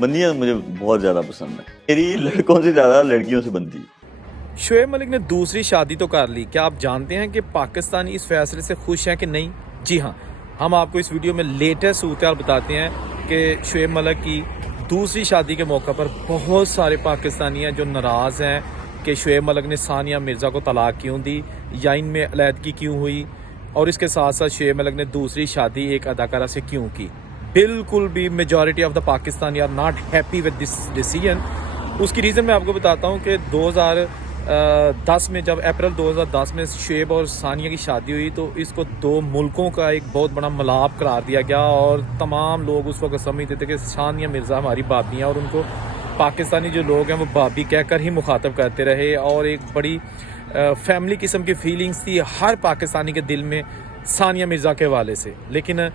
बंदियाँ मुझे बहुत ज़्यादा पसंद है, मेरी लड़कों से ज़्यादा लड़कियों से बनती है। शोएब मलिक ने दूसरी शादी तो कर ली। क्या आप जानते हैं कि पाकिस्तानी इस फैसले से खुश हैं कि नहीं? जी हाँ, हम आपको इस वीडियो में लेटेस्ट सूरत बताते हैं कि शोएब मलिक की दूसरी शादी के मौका पर बहुत सारे पाकिस्तानी हैं जो नाराज़ हैं कि शोएब मलिक ने सानिया मिर्ज़ा को तलाक क्यों दी या इनमें अलहदगी क्यों हुई, और इसके साथ साथ शोएब मलिक ने दूसरी शादी एक अदाकारा से क्यों की। बिल्कुल भी majority of the Pakistani are not happy with this decision. उसकी रीज़न मैं आपको बताता हूँ कि 2010 में जब अप्रैल 2010 में शोएब और सानिया की शादी हुई तो इसको दो मुल्कों का एक बहुत बड़ा मिलाप करार दिया गया और तमाम लोग उस वक्त समझते थे कि सानिया मिर्ज़ा हमारी भाभी हैं और उनको पाकिस्तानी जो लोग हैं वो भाभी कहकर ही मुखातब करते रहे और एक बड़ी फैमिली किस्म की फीलिंग्स थी हर पाकिस्तानी के दिल में सानिया मिर्ज़ा के हवाले से। लेकिन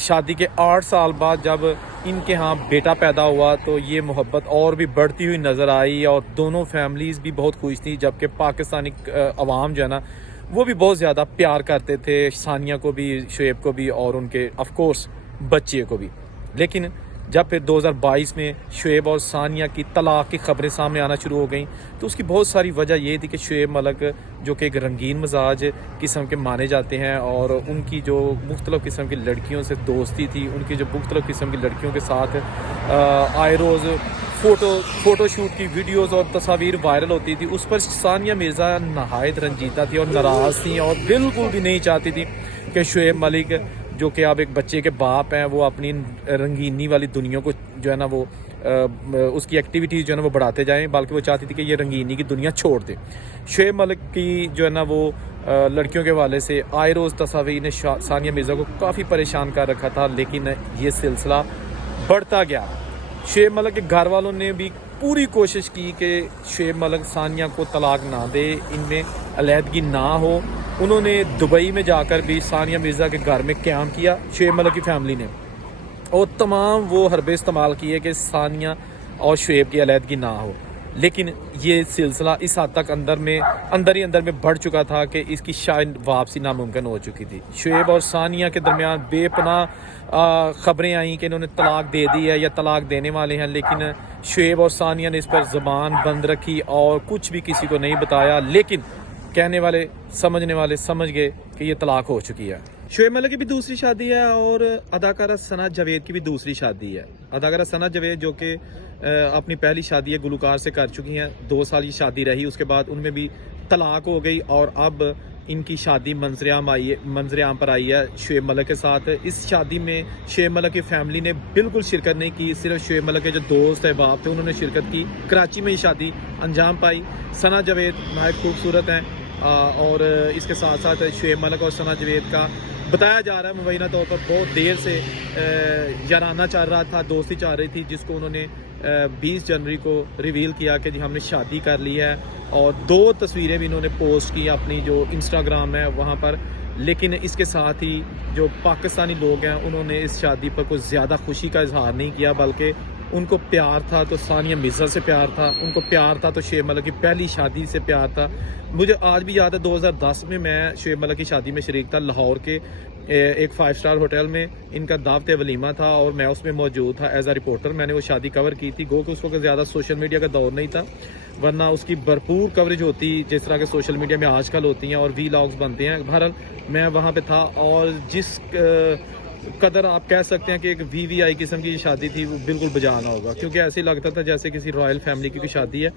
शादी के 8 साल बाद जब इनके यहाँ बेटा पैदा हुआ तो ये मोहब्बत और भी बढ़ती हुई नज़र आई और दोनों फैमिलीज़ भी बहुत खुश थी, जबकि पाकिस्तानी अवाम जो है ना वो भी बहुत ज़्यादा प्यार करते थे सानिया को भी, शोएब को भी और उनके ऑफ कोर्स बच्चे को भी। लेकिन जब फिर 2022 में शोएब और सानिया की तलाक की खबरें सामने आना शुरू हो गई तो उसकी बहुत सारी वजह ये थी कि शोएब मलिक जो कि एक रंगीन मिजाज किस्म के माने जाते हैं और उनकी जो मुख्तलिफ़ किस्म की लड़कियों से दोस्ती थी, उनकी जो मुख्तलिफ़ किस्म की लड़कियों के साथ आए रोज़ फ़ोटो शूट की वीडियोज़ और तस्वीर वायरल होती थी, उस पर सानिया मिर्ज़ा नहायत रंजीता थी और नाराज़ थी और बिल्कुल भी नहीं चाहती थी कि शोएब मलिक जो कि अब एक बच्चे के बाप हैं वो अपनी रंगीनी वाली दुनिया को जो है ना वो उसकी एक्टिविटीज़ जो है ना वो बढ़ाते जाएं, बल्कि वो चाहती थी कि ये रंगीनी की दुनिया छोड़ दे। शोएब मलिक की जो है ना वो लड़कियों के हवाले से आए रोज़ तस्वीर ने सानिया मिर्ज़ा को काफ़ी परेशान कर रखा था, लेकिन ये सिलसिला बढ़ता गया। शोएब मलिक के घर वालों ने भी पूरी कोशिश की कि शोएब मलिक सानिया को तलाक ना दे, इनमें अलहदगी ना हो। उन्होंने दुबई में जाकर भी सानिया मिर्ज़ा के घर में क़याम किया शोएब मलिक की फैमिली ने, और तमाम वो हरबे इस्तेमाल किए कि सानिया और शोएब की अलहदगी ना हो। लेकिन ये सिलसिला इस हद तक अंदर ही अंदर में बढ़ चुका था कि इसकी शायद वापसी नामुमकिन हो चुकी थी। शोएब और सानिया के दरमियान बेपनाह ख़बरें आई कि इन्होंने तलाक दे दी है या तलाक देने वाले हैं, लेकिन शोएब और सानिया ने इस पर ज़बान बंद रखी और कुछ भी किसी को नहीं बताया। लेकिन कहने वाले समझने वाले समझ गए कि ये तलाक हो चुकी है। शोएब मलिक की भी दूसरी शादी है और अदाकारा सना जावेद की भी दूसरी शादी है। अदाकारा सना जावेद जो कि अपनी पहली शादी है गुलकार से कर चुकी हैं, 2 साल की शादी रही, उसके बाद उनमें भी तलाक हो गई और अब इनकी शादी मंजर-ए-आम पर आई है शोएब मलिक के साथ। इस शादी में शोएब मलिक की फैमिली ने बिल्कुल शिरकत नहीं की, सिर्फ शोएब मलिक के जो दोस्त है बाप थे उन्होंने शिरकत की। कराची में ये शादी अंजाम पाई। सना जावेद नहायत खूबसूरत हैं और इसके साथ साथ शोएब मलिक और सना जावेद का बताया जा रहा है मुबैना तौर पर बहुत देर से याराना चल रहा था, दोस्ती चल रही थी, जिसको उन्होंने 20 जनवरी को रिवील किया कि जी हमने शादी कर ली है और 2 तस्वीरें भी इन्होंने पोस्ट की अपनी जो इंस्टाग्राम है वहाँ पर। लेकिन इसके साथ ही जो पाकिस्तानी लोग हैं उन्होंने इस शादी पर कुछ ज़्यादा खुशी का इजहार नहीं किया, बल्कि उनको प्यार था तो सानिया मिर्ज़ा से प्यार था, उनको प्यार था तो शोएब मलिक की पहली शादी से प्यार था। मुझे आज भी याद है 2010 में मैं शोएब मलिक की शादी में शरीक था, लाहौर के एक 5 स्टार होटल में इनका दावत वलीमा था और मैं उसमें मौजूद था एज आ रिपोर्टर। मैंने वो शादी कवर की थी, गो कि उस वक्त ज़्यादा सोशल मीडिया का दौर नहीं था, वरना उसकी भरपूर कवरेज होती जिस तरह के सोशल मीडिया में आजकल होती हैं और वीलॉग्स बनते हैं। बहरहाल मैं वहाँ पे था और जिस कदर आप कह सकते हैं कि एक VVI किस्म की शादी थी वो बिल्कुल बजाना होगा, क्योंकि ऐसे लगता था जैसे किसी रॉयल फैमिली की शादी है।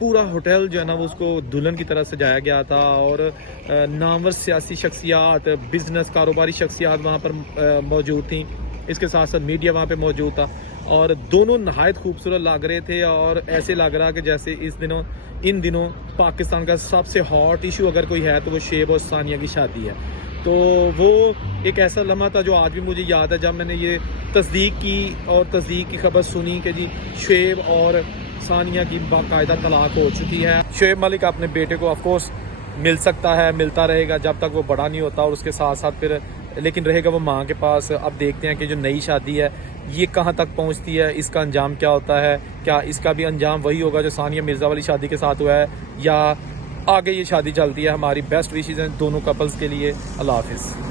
पूरा होटल जो है ना वो उसको दुल्हन की तरह सजाया गया था और नामवर सियासी शख्सियात, बिजनेस कारोबारी शख्सियात वहाँ पर मौजूद थी। इसके साथ साथ मीडिया वहाँ पे मौजूद था और दोनों नहायत खूबसूरत लग रहे थे और ऐसे लग रहा कि जैसे इन दिनों पाकिस्तान का सबसे हॉट इशू अगर कोई है तो वो शोएब और सानिया की शादी है। तो वो एक ऐसा लम्हा था जो आज भी मुझे याद है जब मैंने ये तस्दीक की खबर सुनी कि जी शोएब और सानिया की बाकायदा तलाक हो चुकी है। शोएब मलिक अपने बेटे को ऑफ कोर्स मिल सकता है, मिलता रहेगा जब तक वो बड़ा नहीं होता, और उसके साथ साथ फिर लेकिन रहेगा वो माँ के पास। अब देखते हैं कि जो नई शादी है ये कहाँ तक पहुँचती है, इसका अंजाम क्या होता है, क्या इसका भी अंजाम वही होगा जो सानिया मिर्ज़ा वाली शादी के साथ हुआ है, या आगे ये शादी चलती है। हमारी बेस्ट विशेज़ हैं दोनों कपल्स के लिए। अल्लाह हाफिज़।